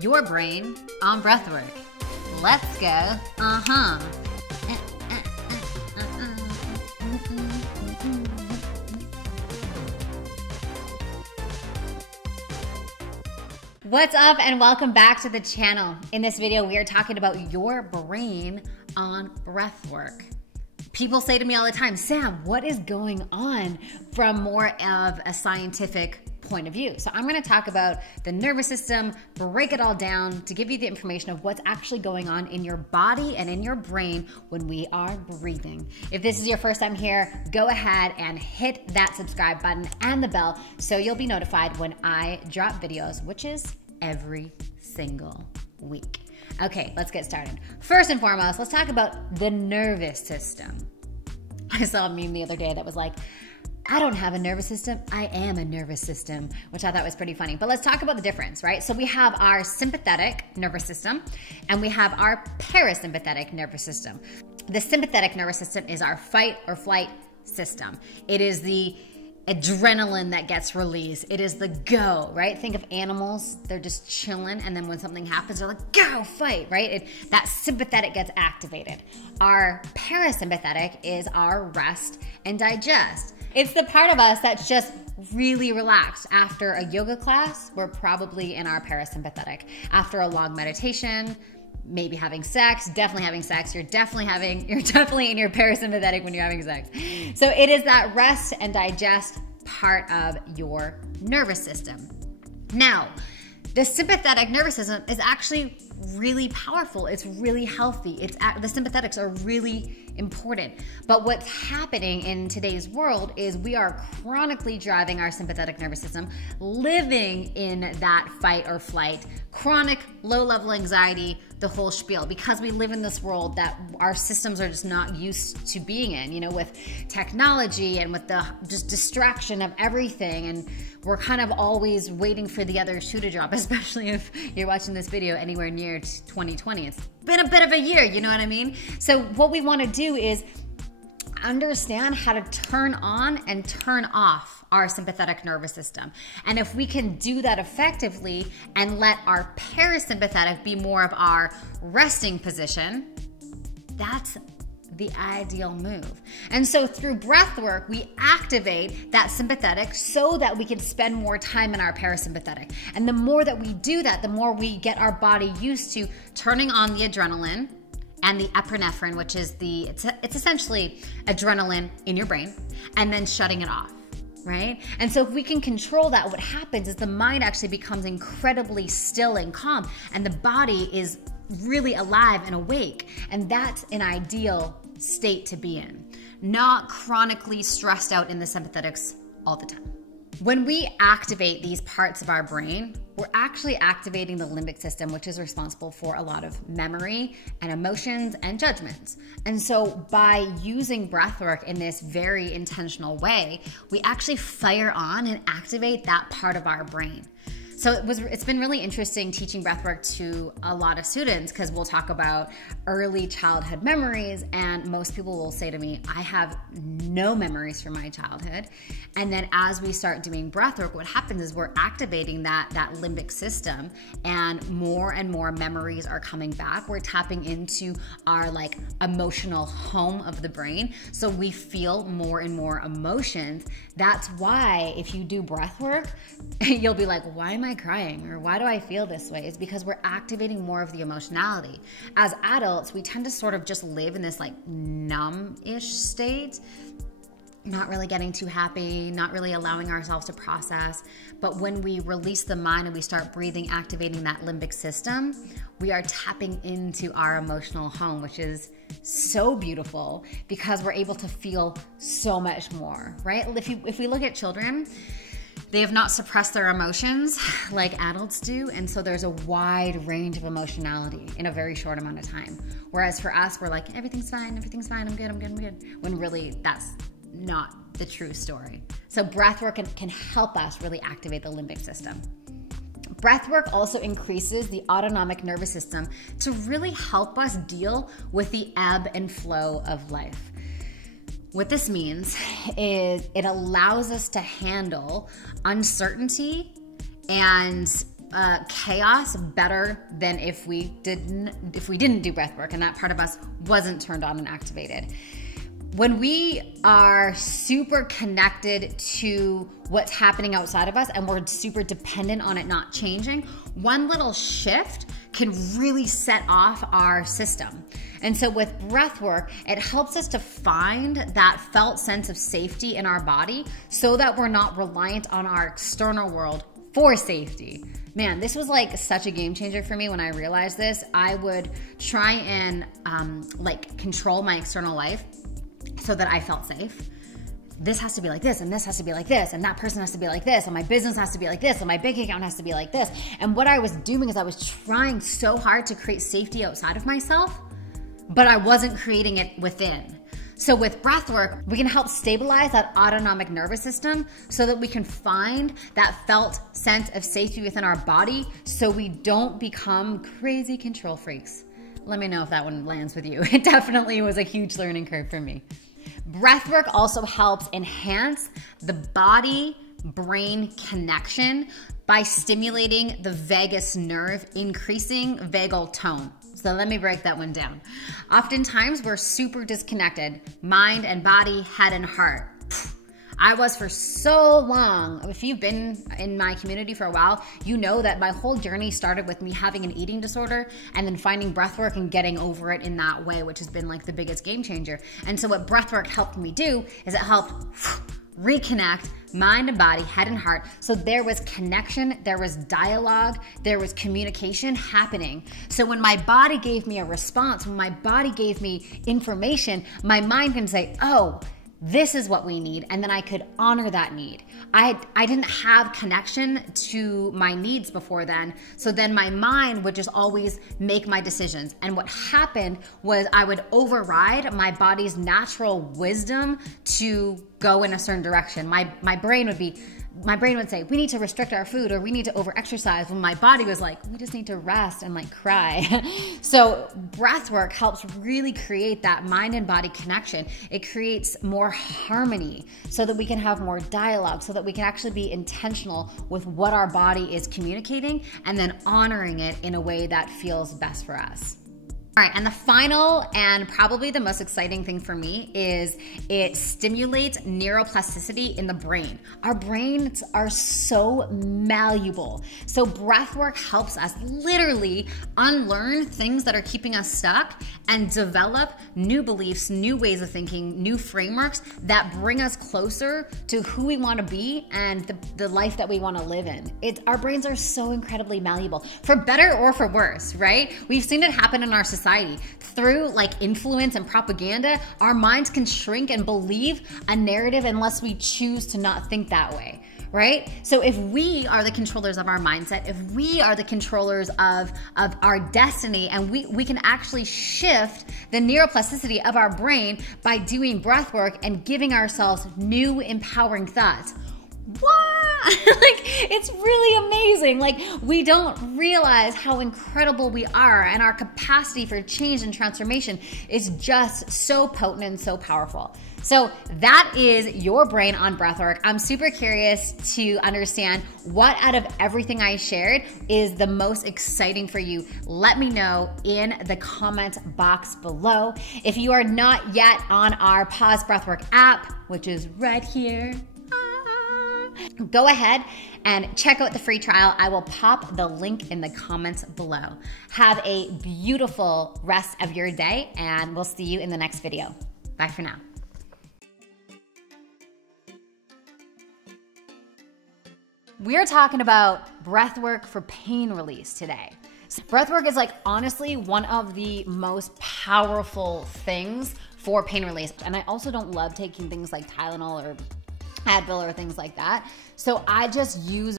Your brain on breathwork. Let's go. What's up and welcome back to the channel. In this video, we are talking about your brain on breathwork. People say to me all the time, Sam, what is going on from more of a scientific point of view? So I'm going to talk about the nervous system, break it all down to give you the information of what's actually going on in your body and in your brain when we are breathing. If this is your first time here, go ahead and hit that subscribe button and the bell so you'll be notified when I drop videos, which is every single week. Okay, let's get started. First and foremost, let's talk about the nervous system. I saw a meme the other day that was like, I don't have a nervous system, I am a nervous system, which I thought was pretty funny. But let's talk about the difference, right? So we have our sympathetic nervous system and we have our parasympathetic nervous system. The sympathetic nervous system is our fight or flight system. It is the adrenaline that gets released. It is the go, right? Think of animals, they're just chilling, and then when something happens, they're like, go, fight, right? That sympathetic gets activated. Our parasympathetic is our rest and digest. It's the part of us that's just really relaxed. After a yoga class, we're probably in our parasympathetic. After a long meditation, maybe having sex, definitely having sex, you're definitely in your parasympathetic when you're having sex. So it is that rest and digest part of your nervous system. Now, the sympathetic nervous system is actually really powerful. It's really healthy. The sympathetics are really important. But what's happening in today's world is we are chronically driving our sympathetic nervous system, living in that fight or flight, chronic low-level anxiety, the whole spiel, because we live in this world that our systems are just not used to being in, you know, with technology and with the just distraction of everything. And we're kind of always waiting for the other shoe to drop, especially if you're watching this video anywhere near 2020. It's been a bit of a year, you know what I mean? So what we want to do is understand how to turn on and turn off our sympathetic nervous system. And if we can do that effectively and let our parasympathetic be more of our resting position, that's the ideal move. And so through breath work, we activate that sympathetic so that we can spend more time in our parasympathetic. And the more that we do that, the more we get our body used to turning on the adrenaline and the epinephrine, which is it's essentially adrenaline in your brain, and then shutting it off, right? And so if we can control that, what happens is the mind actually becomes incredibly still and calm, and the body is really alive and awake. And that's an ideal state to be in, not chronically stressed out in the sympathetics all the time. When we activate these parts of our brain, we're actually activating the limbic system, which is responsible for a lot of memory and emotions and judgments. And so by using breathwork in this very intentional way, we actually fire on and activate that part of our brain. So it's been really interesting teaching breathwork to a lot of students, because we'll talk about early childhood memories, and most people will say to me, I have no memories from my childhood. And then as we start doing breathwork, what happens is we're activating that limbic system, and more memories are coming back. We're tapping into our like emotional home of the brain, so we feel more and more emotions. That's why if you do breathwork, you'll be like, why am I crying, or why do I feel this way? It's because we're activating more of the emotionality. As adults, we tend to sort of just live in this like numb-ish state, not really getting too happy, not really allowing ourselves to process. But when we release the mind and we start breathing, activating that limbic system, we are tapping into our emotional home, which is so beautiful because we're able to feel so much more, right? If we look at children, they have not suppressed their emotions like adults do, and so there's a wide range of emotionality in a very short amount of time. Whereas for us, we're like, everything's fine, I'm good, when really that's not the true story. So breathwork can help us really activate the limbic system. Breathwork also increases the autonomic nervous system to really help us deal with the ebb and flow of life. What this means is it allows us to handle uncertainty and chaos better than if we didn't do breath work and that part of us wasn't turned on and activated. When we are super connected to what's happening outside of us and we're super dependent on it not changing, one little shift can really set off our system. And so with breath work, it helps us to find that felt sense of safety in our body so that we're not reliant on our external world for safety. Man, this was like such a game changer for me when I realized this. I would try and like control my external life so that I felt safe. This has to be like this, and this has to be like this, and that person has to be like this, and my business has to be like this, and my bank account has to be like this. And what I was doing is I was trying so hard to create safety outside of myself, but I wasn't creating it within. So with breath work, we can help stabilize that autonomic nervous system so that we can find that felt sense of safety within our body so we don't become crazy control freaks. Let me know if that one lands with you. It definitely was a huge learning curve for me. Breathwork also helps enhance the body-brain connection by stimulating the vagus nerve, increasing vagal tone. So let me break that one down. Oftentimes, we're super disconnected, mind and body, head and heart. I was for so long. If you've been in my community for a while, you know that my whole journey started with me having an eating disorder and then finding breathwork and getting over it in that way, which has been like the biggest game changer. And so what breathwork helped me do is it helped reconnect mind and body, head and heart. So there was connection, there was dialogue, there was communication happening. So when my body gave me a response, when my body gave me information, my mind can say, oh, this is what we need, and then I could honor that need. I didn't have connection to my needs before then, so then my mind would just always make my decisions. And what happened was I would override my body's natural wisdom to go in a certain direction. My brain would say, we need to restrict our food or we need to over-exercise, when my body was like, we just need to rest and like cry. So breath work helps really create that mind and body connection. It creates more harmony so that we can have more dialogue, so that we can actually be intentional with what our body is communicating and then honoring it in a way that feels best for us. All right, and the final and probably the most exciting thing for me is it stimulates neuroplasticity in the brain. Our brains are so malleable. So breath work helps us literally unlearn things that are keeping us stuck and develop new beliefs, new ways of thinking, new frameworks that bring us closer to who we want to be and the life that we want to live in. Our brains are so incredibly malleable, for better or for worse, right? We've seen it happen in our society. Through like influence and propaganda, our minds can shrink and believe a narrative unless we choose to not think that way, right? So if we are the controllers of our mindset, if we are the controllers of our destiny, and we can actually shift the neuroplasticity of our brain by doing breath work and giving ourselves new empowering thoughts. What? Like, it's really amazing. Like, we don't realize how incredible we are, and our capacity for change and transformation is just so potent and so powerful. So that is your brain on breathwork. I'm super curious to understand what out of everything I shared is the most exciting for you. Let me know in the comment box below. If you are not yet on our Pause Breathwork app, which is right here, go ahead and check out the free trial. I will pop the link in the comments below. Have a beautiful rest of your day, and we'll see you in the next video. Bye for now. We're talking about breathwork for pain release today. So breathwork is like honestly one of the most powerful things for pain release. And I also don't love taking things like Tylenol or Advil or things like that. So I just use